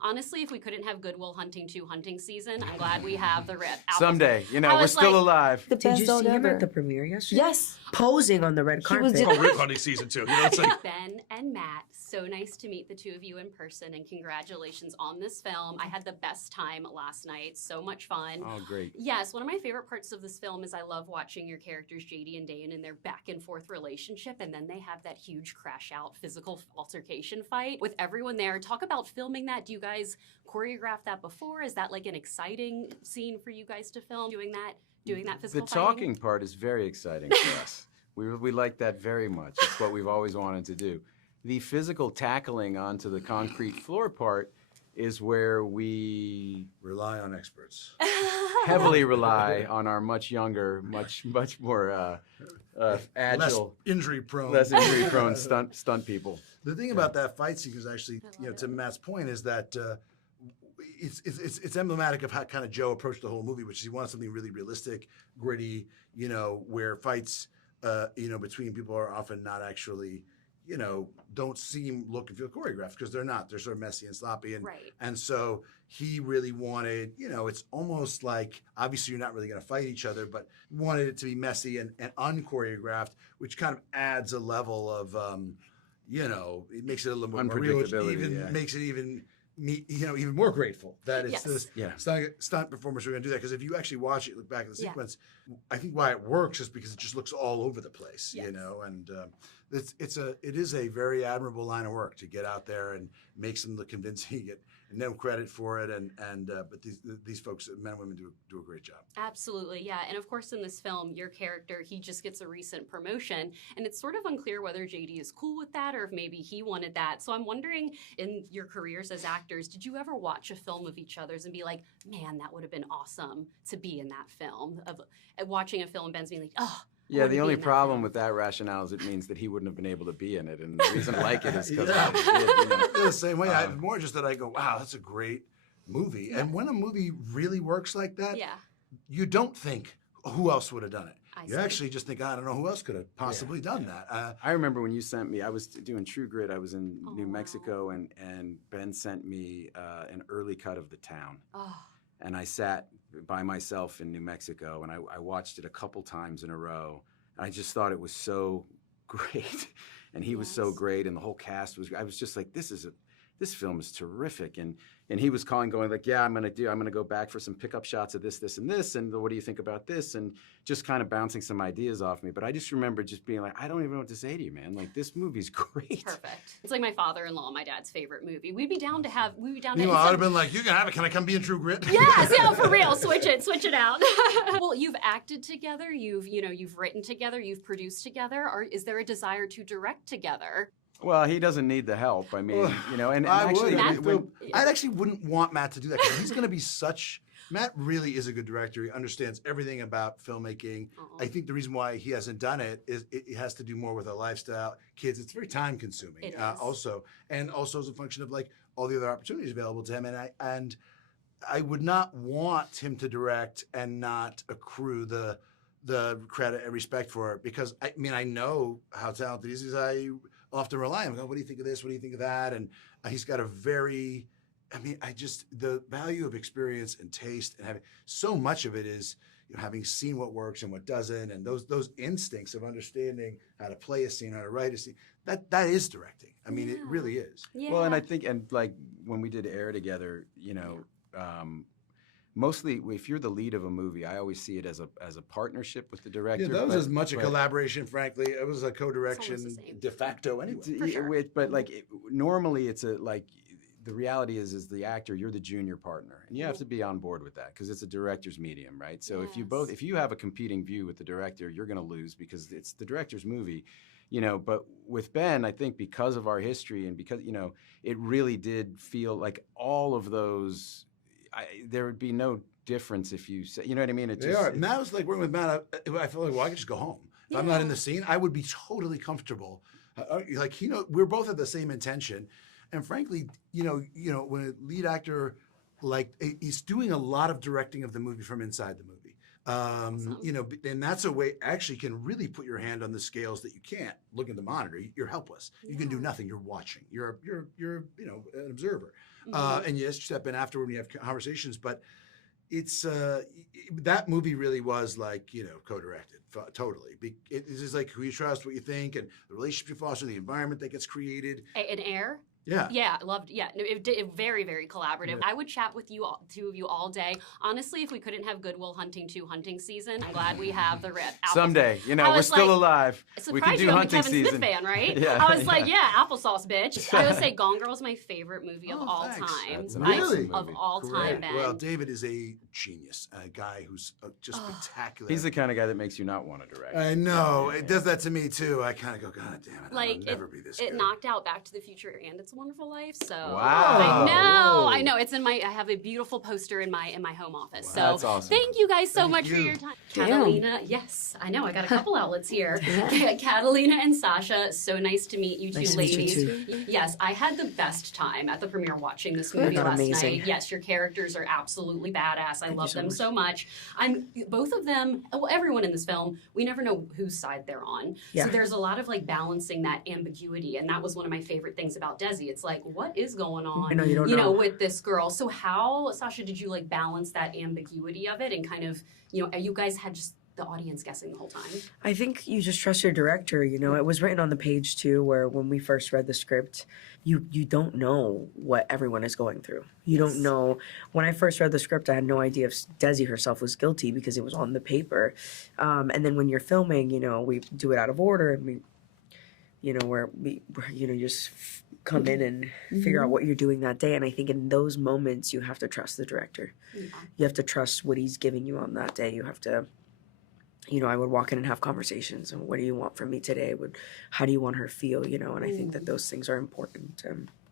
honestly, if we couldn't have Good Will Hunting 2 hunting season, I'm glad we have the red. Someday, we're still alive. The Did best you dog see him ever. at the premiere yesterday? Yes. Posing on the red carpet. was- Oh, Rip Hunting season 2. It's like Ben and Matt, so nice to meet the two of you in person, and congratulations on this film. I had the best time last night. So much fun. Oh, great. Yes, one of my favorite parts of this film is I love watching your characters, JD and Damon, in their back and forth relationship, and then they have that huge crash out physical altercation fight with everyone there. Talk about filming that. Do you guys choreograph that before? Is that like an exciting scene for you guys to film, doing that physical The fighting? talking part is very exciting for us. We like that very much. It's what we've always wanted to do. The physical tackling onto the concrete floor part is where we rely on experts. heavily rely on our much younger, much more agile, Less injury prone stunt people. The thing about that fight scene is actually, to Matt's point, is that it's emblematic of how kind of Joe approached the whole movie, which is he wanted something really realistic, gritty, where fights, between people are often not actually, don't seem, look and feel choreographed, because they're not. They're sort of messy and sloppy. And so he really wanted, it's almost like, obviously you're not really going to fight each other, but wanted it to be messy and unchoreographed, which kind of adds a level of, it makes it a little more real, which even makes it even more grateful that it's this stunt performers who are going to do that. Because if you actually watch it, look back at the sequence, I think why it works is because it just looks all over the place, and it is a very admirable line of work to get out there and make some look convincing, get no credit for it, but these folks, men and women, do a great job. Absolutely, yeah. And of course, in this film, your character, he just gets a recent promotion, and it's sort of unclear whether JD is cool with that or if maybe he wanted that. So I'm wondering, in your careers as actors, did you ever watch a film of each other's and be like, man, that would have been awesome to be in that film? Of watching a film and Ben's being like, oh. Yeah, the only problem with that rationale is it means that he wouldn't have been able to be in it, and the reason I like it is because I did. The same way. I'm more just that I go, wow, that's a great movie. And when a movie really works like that, you don't think, who else would have done it? You actually just think, I don't know who else could have possibly done that. I remember when you sent me, I was doing True Grit, I was in New Mexico, and Ben sent me an early cut of The Town. Oh. And I sat by myself in New Mexico, and I watched it a couple times in a row. And I just thought it was so great, and he was so great, and the whole cast was. I was just like, this film is terrific, and he was going like, yeah, I'm gonna go back for some pickup shots of this, and this, and what do you think about this, and just kind of bouncing some ideas off me. But I just remember just being like, I don't even know what to say to you, man. Like, this movie's great. Perfect. It's like my father-in-law and my dad's favorite movie. We'd be down to have. I'd have been like, you can have it. Can I come be in True Grit? Yes, yeah, for real. Switch it out. Well, you've acted together. You've written together. You've produced together. Is there a desire to direct together? Well, he doesn't need the help. I mean, and I actually, I actually wouldn't want Matt to do that, because he's going to be Matt really is a good director. He understands everything about filmmaking. I think the reason why he hasn't done it is it has to do more with a lifestyle, kids. It's very time consuming, also as a function of like all the other opportunities available to him. And I would not want him to direct and not accrue the credit and respect for it, because I know how talented he is. I often rely on him. I go, what do you think of this? What do you think of that? And he's got a very, the value of experience and taste, and having so much of it is, having seen what works and what doesn't, and those instincts of understanding how to play a scene, how to write a scene, that is directing. It really is. Yeah. Well, and I think, and like when we did Air together, mostly, if you're the lead of a movie, I always see it as a partnership with the director. Yeah, that was as much a collaboration, frankly. It was a co-direction de facto anyway. Sure. But normally it's the reality is the actor, you're the junior partner, and you have to be on board with that, because it's a director's medium, right? So if you have a competing view with the director, you're going to lose, because it's the director's movie. But with Ben, I think because of our history and because, it really did feel like all of those, there would be no difference if you say, you know what I mean? Matt was like working with Matt. I felt like, well, I could just go home. If I'm not in the scene, I would be totally comfortable. We're both at the same intention. And frankly, when a lead actor, he's doing a lot of directing of the movie from inside the movie. And that's a way actually can really put your hand on the scales that you can't look at the monitor. You're helpless. You can do nothing. You're watching. You're an observer. Mhm. And yes, you step in afterward when you have conversations, but it's that movie really was like, co-directed totally. It's just like who you trust, what you think, and the relationship you foster, the environment that gets created. An Air. Yeah. Yeah, I loved. Yeah, no, very, very collaborative. I would chat with you, two of you, all day. Honestly, if we couldn't have Goodwill Hunting 2 hunting season, I'm glad we have the Red. Someday, I we're was still like, alive. We can Surprised do you, I'm a hunting Kevin season. Smith fan, right? Yeah, I was like, yeah, applesauce, bitch. I would say Gone Girl is my favorite movie of all thanks. time. That's an Really? Of movie. all time, Correct. Ben. Well, David is a genius, a guy who's just spectacular. He's the kind of guy that makes you not want to direct. I know. It does that to me, too. I kind of go, God damn it, Like I'll never be this it good. knocked out Back to the Future and It's a Wonderful Life. So Wow. I know. It's in I have a beautiful poster in my home office. Wow, So that's awesome. thank you guys so Thank much for you. your time. Damn. Catalina, yes, I know. I got a couple outlets here. Catalina and Sasha, so nice to meet you two Nice to meet you ladies. too. Yes, I had the best time at the premiere watching this Good. movie They're last amazing. night. Yes, your characters are absolutely badass. I Thank you love so them much. so much. Both of them, well, everyone in this film, we never know whose side they're on. Yeah. So there's a lot of balancing that ambiguity, and that was one of my favorite things about Desi. It's like, what is going on? I know you don't know. With this girl. So how, Sasha, did you balance that ambiguity of it and kind of, you guys had just the audience guessing the whole time? I think you just trust your director. It was written on the page too, where when we first read the script, you don't know what everyone is going through. You don't know. When I first read the script, I had no idea if Desi herself was guilty because it was on the paper. And then when you're filming, we do it out of order, and we just come in and figure out what you're doing that day. And I think in those moments, you have to trust the director. Yeah. You have to trust what he's giving you on that day. You have to, I would walk in and have conversations. And what do you want from me today? How do you want her to feel? And I think that those things are important.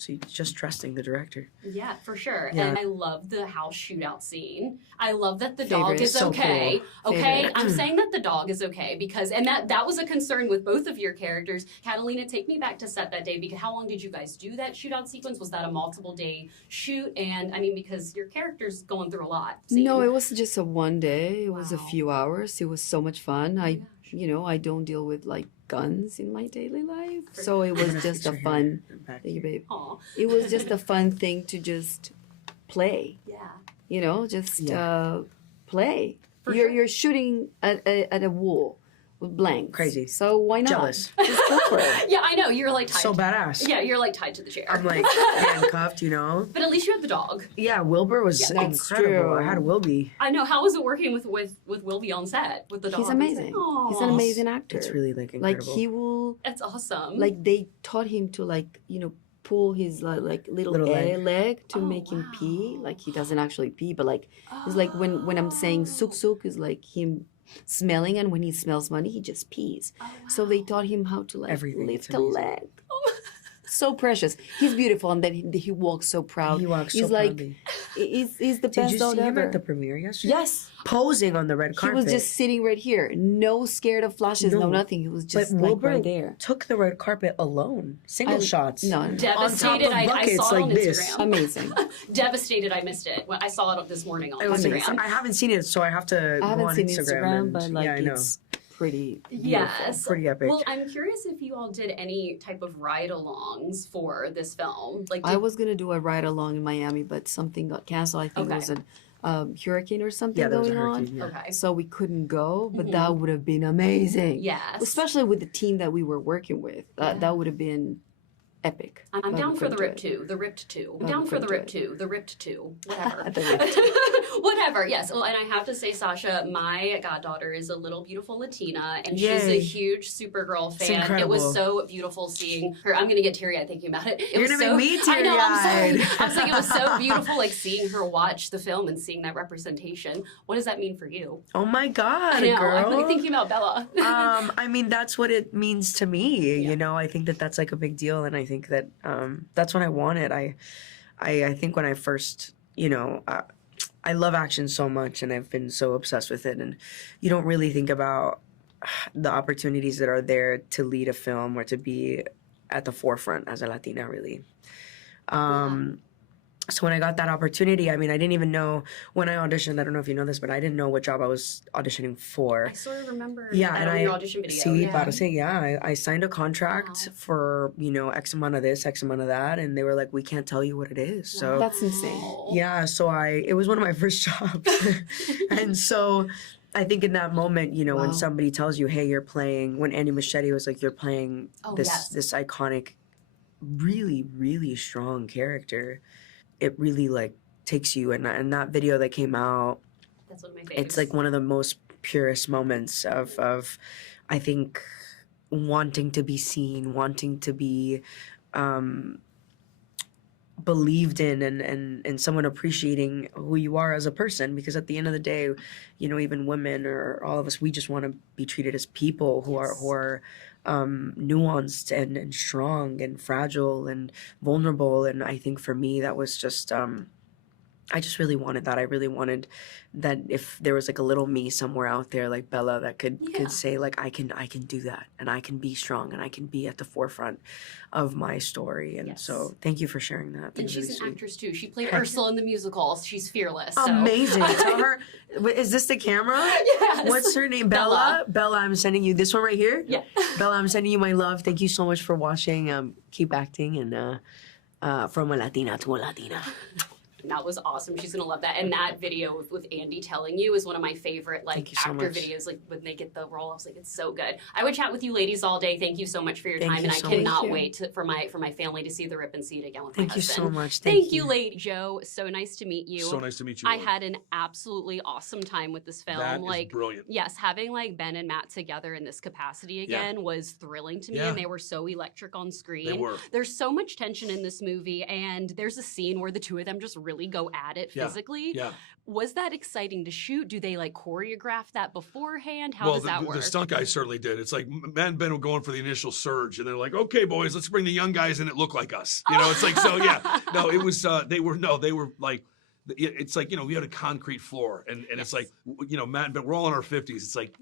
So you just trusting the director. Yeah, for sure. Yeah. And I love the house shootout scene. I love that the Favorite. dog is So okay. cool. Okay, Favorite. I'm saying that the dog is okay because, and that was a concern with both of your characters. Catalina, take me back to set that day because how long did you guys do that shootout sequence? Was that a multiple day shoot? And because your character's going through a lot. No, it was just a one day. It was a Wow. few hours. It was so much fun. I don't deal with guns in my daily life, so it was just a fun. Thank you, babe. Aw, It was just a fun thing to just play. yeah. Just Yeah. play. For You're sure. you're shooting at a wall with blanks. Crazy. So why not? Jealous. Just go for it. Yeah, I know. You're tied. So badass. Yeah, you're tied to the chair. I'm handcuffed, But at least you have the dog. Yeah, Wilbur was Yeah, that's incredible. true. I had Wilby. I know. How was it working with Wilby on set with the dog? He's amazing. He's an Aw. amazing actor. It's really incredible. he will. That's awesome. They taught him to pull his little leg to Oh, make him pee. wow. He doesn't actually pee, but it's when I'm saying suk suk is him smelling, and when he smells money he just pees. Oh, So they taught him how to Everything. lift It's a amazing. leg. So precious. He's beautiful, and then he walks so proud. He walks He's so proudly. he's the Did best you dog see him ever. at the premiere yesterday? Yes, Posing on the red he carpet. was just sitting right here, no scared of flashes, no No. nothing. He was just Wilbur right there. took the red carpet alone. Single shots. No, Devastated. On top of I buckets saw it on like this. Instagram. amazing. Devastated. I missed it. I saw it this morning on It was Instagram. amazing. I haven't seen it, so I have to I go haven't on seen Instagram. Instagram, but yeah, I know. it's pretty beautiful. Yes. Pretty epic. Well, I'm curious if you all did any type of ride-alongs for this film. I was gonna do a ride along in Miami, but something got canceled. I think Okay. there was a hurricane or something Yeah, there was a going hurricane. on, Yeah. Okay. so we couldn't go. But Mhm. that would have been amazing. Yes. Especially with the team that we were working with. That would have been epic. I'm But down we for the couldn't Rip do it. 2. The Ripped 2. But Down we for the couldn't Rip do 2. The Ripped 2. Whatever. The Ripped Whatever. Yes. Well, and I have to say, Sasha, my goddaughter is a little beautiful Latina, and she's a Yay. huge Supergirl It's fan. It was incredible. so beautiful seeing her. I'm gonna get teary-eyed thinking about it. It You're was gonna so. make me I know. I'm sorry. teary-eyed. I was like, it was so beautiful, seeing her watch the film and seeing that representation. What does that mean for you? Oh my God, I know. girl. I'm thinking about Bella. That's what it means to me. Yeah. I think that that's a big deal, and I think that that's what I wanted. I think when I first, I love action so much, and I've been so obsessed with it, and you don't really think about the opportunities that are there to lead a film or to be at the forefront as a Latina, really. So when I got that opportunity, I mean, I didn't even know when I auditioned. I don't know if you know this, but I didn't know what job I was auditioning for. I sort of remember Yeah, that and on your audition video. see, yeah. para say, yeah, I signed a contract Wow. for, you know, X amount of this, X amount of that, and they were like, we can't tell you what it is. So That's insane. Wow. yeah, so it was one of my first jobs. And so I think in that moment, you know, when Wow. somebody tells you, hey, you're playing, when Andy Muschietti was like, you're playing Oh, this yes. this iconic, really, really strong character, it really like takes you. And that video that came out, That's one of my favorites. it's like one of the most purest moments of I think wanting to be seen, wanting to be believed in, and someone appreciating who you are as a person, because at the end of the day, you know, even women or all of us, we just want to be treated as people who Yes. are nuanced and strong and fragile and vulnerable. And I think for me that was just I just really wanted that. I really wanted that if there was like a little me somewhere out there like Bella that Yeah. could say like I can do that, and I can be strong, and I can be at the forefront of my story. And Yes. so thank you for sharing that. That And was she's really an sweet. actress too. She played Heck. Ursula in the musical. She's fearless. So. Amazing. Tell her, wait, is this the camera? Yes. What's her name? Bella. Bella, I'm sending you this one right here. Yeah. Bella, I'm sending you my love. Thank you so much for watching. Keep acting, and from a Latina to a Latina. That was awesome. She's gonna love that. And that video with Andy telling you is one of my favorite like Thank you so actor much. videos. Like when they get the role, I was like, it's so good. I would chat with you ladies all day. Thank you so much for your Thank time, you and I so much. cannot Thank you. wait for my family to see the Rip and See It again with Thank my you husband. so much. Thank you, lady Joe. So nice to meet you. So nice to meet you. I Lauren. had an absolutely awesome time with this film. That is like brilliant. yes, having like Ben and Matt together in this capacity again was thrilling to me, Yeah. and they were so electric on screen. They were. There's so much tension in this movie, and there's a scene where the two of them just really go at it Yeah. physically. Yeah. Was that exciting to shoot? Do they like choreograph that beforehand? How well, does that work? the stunt guys certainly did. It's like Matt and Ben were going for the initial surge, and they're like, "Okay, boys, let's bring the young guys in that look like us." You know, it's like so. Yeah, no, it was. They were like. It's like, you know, we had a concrete floor, and it's like, you know, Matt and Ben, we're all in our 50s. It's like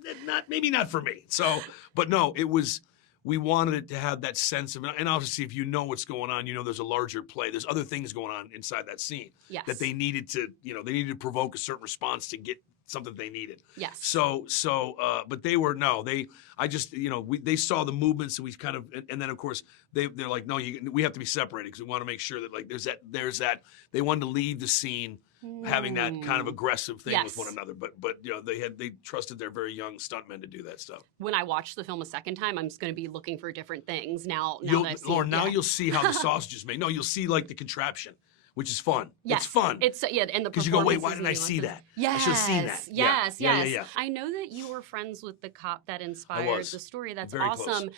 maybe not for me. So, but no, it was. We wanted it to have that sense of, and obviously, if you know what's going on, you know there's a larger play. There's other things going on inside that scene Yes. that they needed to, you know, they needed to provoke a certain response to get something they needed. Yes. But they were I just, you know, they saw the movements, and we kind of, and then of course they're like, no, we have to be separated because we want to make sure that like there's that. They wanted to leave the scene having that kind of aggressive thing with Yes. one another, but you know they trusted their very young stuntmen to do that stuff. When I watch the film a second time, I'm just going to be looking for different things now. Lauren, now you'll see how the sausage is made. No, you'll see like the contraption, which is fun. Yes. It's fun. It's and the Because you go, wait, why performances didn't I and see nuances. that? Yes, I should have seen that. Yeah. Yes, Yeah, yes. yeah, yeah. I know that you were friends with the cop that inspired was. the story. That's Very close. awesome.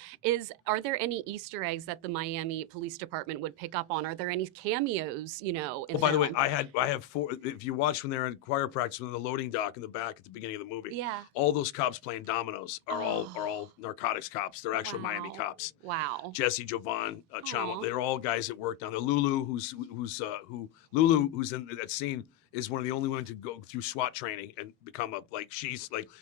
Are there any Easter eggs that the Miami Police Department would pick up on? Are there any cameos? You know. In Oh, by the way, film? I have four. If you watch when they're in choir practice, when the loading dock in the back at the beginning of the movie, Yeah. all those cops playing dominoes are all narcotics cops. They're actual Miami Wow. cops. Wow. Jesse, Jovan, Chama, Aw. they're all guys that worked on there. Lulu, Lulu, who's in that scene, is one of the only women to go through SWAT training and become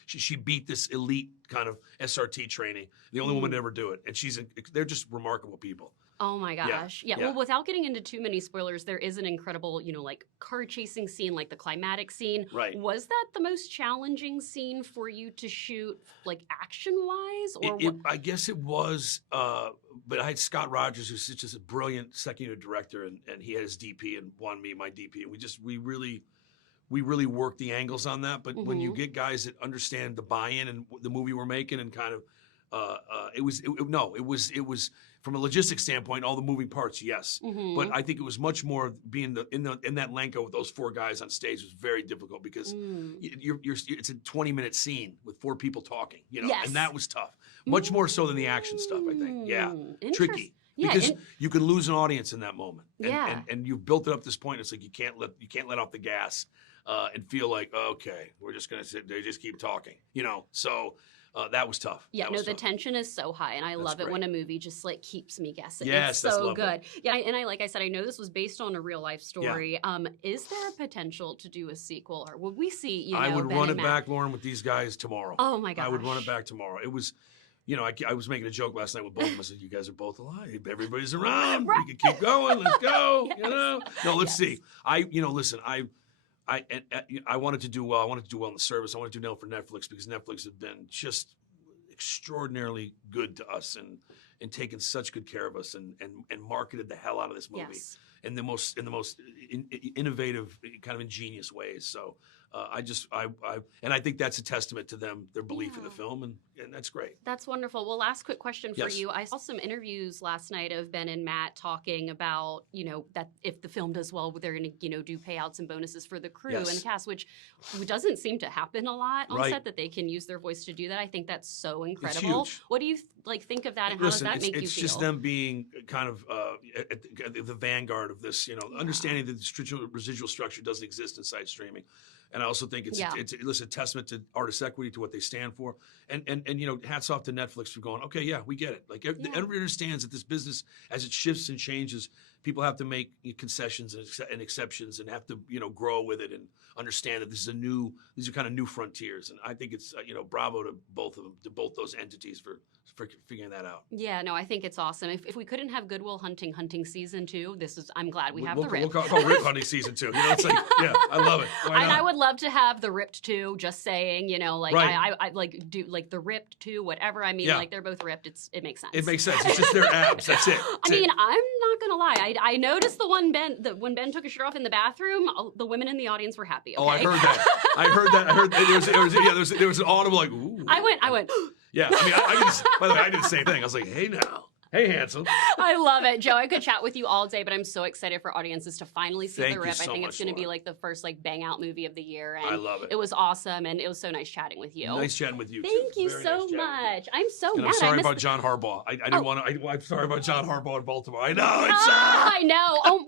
she beat this elite kind of SRT training. The only woman to ever do it, and they're just remarkable people. Oh my gosh. Yeah. yeah. Well, without getting into too many spoilers, there is an incredible, you know, like car chasing scene, like the climatic scene. Right. Was that the most challenging scene for you to shoot, like action wise, or what? I guess it was, but I had Scott Rogers, who's just a brilliant second-unit director, and he had his DP and wanted me my DP, and we really worked the angles on that. But when you get guys that understand the buy-in and the movie we're making, and kind of, it was from a logistics standpoint, all the moving parts, yes. But I think it was much more being in that Lenko with those four guys on stage was very difficult because it's a 20-minute scene with four people talking, you know, Yes. and that was tough. Much more so than the action stuff, I think. Yeah, tricky. Yeah, Because you can lose an audience in that moment. Yeah. And you've built it up to this point. It's like you can't let off the gas and feel like, okay, we're just gonna sit there, just keep talking, you know. So that was tough. Yeah, That no, was the tough. tension is so high, and I love it great. when a movie just like keeps me guessing. Yes, it's that's so lovely. good. Yeah, and like I said, I know this was based on a real life story. Is there a potential to do a sequel, or would we see? You know, I would Ben run and it Matt? back, Lauren, with these guys tomorrow. Oh my I would run gosh. it back tomorrow. It was, you know, I was making a joke last night with both of them. I said, "You guys are both alive. Everybody's around. We can keep going. Let's go." Yes. You know. No, let's Yes. see. Listen. I wanted to do well. I wanted to do well in the service. I wanted to do well for Netflix because Netflix had been just extraordinarily good to us and taken such good care of us and marketed the hell out of this movie Yes. in the most innovative, kind of ingenious ways. So I think that's a testament to them, their belief in the Yeah. film, and that's great. That's wonderful. Well, last quick question for Yes. you. I saw some interviews last night of Ben and Matt talking about, that if the film does well, they're going to, do payouts and bonuses for the crew and Yes. the cast, which doesn't seem to happen a lot on Right. set, that they can use their voice to do that. I think that's so incredible. huge. What do you think of that, and how Listen, does that make you feel? it's just them being kind of at the vanguard of this, understanding that the residual structure doesn't exist inside streaming. And I also think it's a testament to artist equity, to what they stand for. And hats off to Netflix for going, okay, yeah, we get it. Like everybody understands that this business, as it shifts and changes, people have to make concessions and exceptions and have to, grow with it and understand that these are kind of new frontiers. And I think it's, bravo to both of them, to both those entities for figuring that out. Yeah, no, I think it's awesome. If we couldn't have Goodwill Hunting season 2, I'm glad we have the We'll Rip. call Rip Hunting season 2. It's like, yeah, I love it. Why And not? I would love to have the Ripped 2, just saying, Right. I like do like the Ripped 2, whatever. I mean, Yeah. like they're both ripped. It makes sense. It makes sense. It's just their abs. That's it. I mean, I'm not gonna lie. I noticed when Ben took his shirt off in the bathroom, the women in the audience were happy. Okay? Oh, I heard that. I heard that. There was an audible like, ooh. I went. Yeah, I mean, by the way, I did the same thing. I was like, hey now. Hey, handsome. I love it, Joe. I could chat with you all day, but I'm so excited for audiences to finally see Thank The you Rip. so I think much, it's going to be Laura. like the first bang out movie of the year. And I love it. It was awesome, and it was so nice chatting with you. Nice chatting with you, too. Thank you Very so nice chatting with you. much. I'm so And mad. I'm sorry I missed about John Harbaugh. I didn't want to. I'm sorry about John Harbaugh in Baltimore. I know. I know. Oh.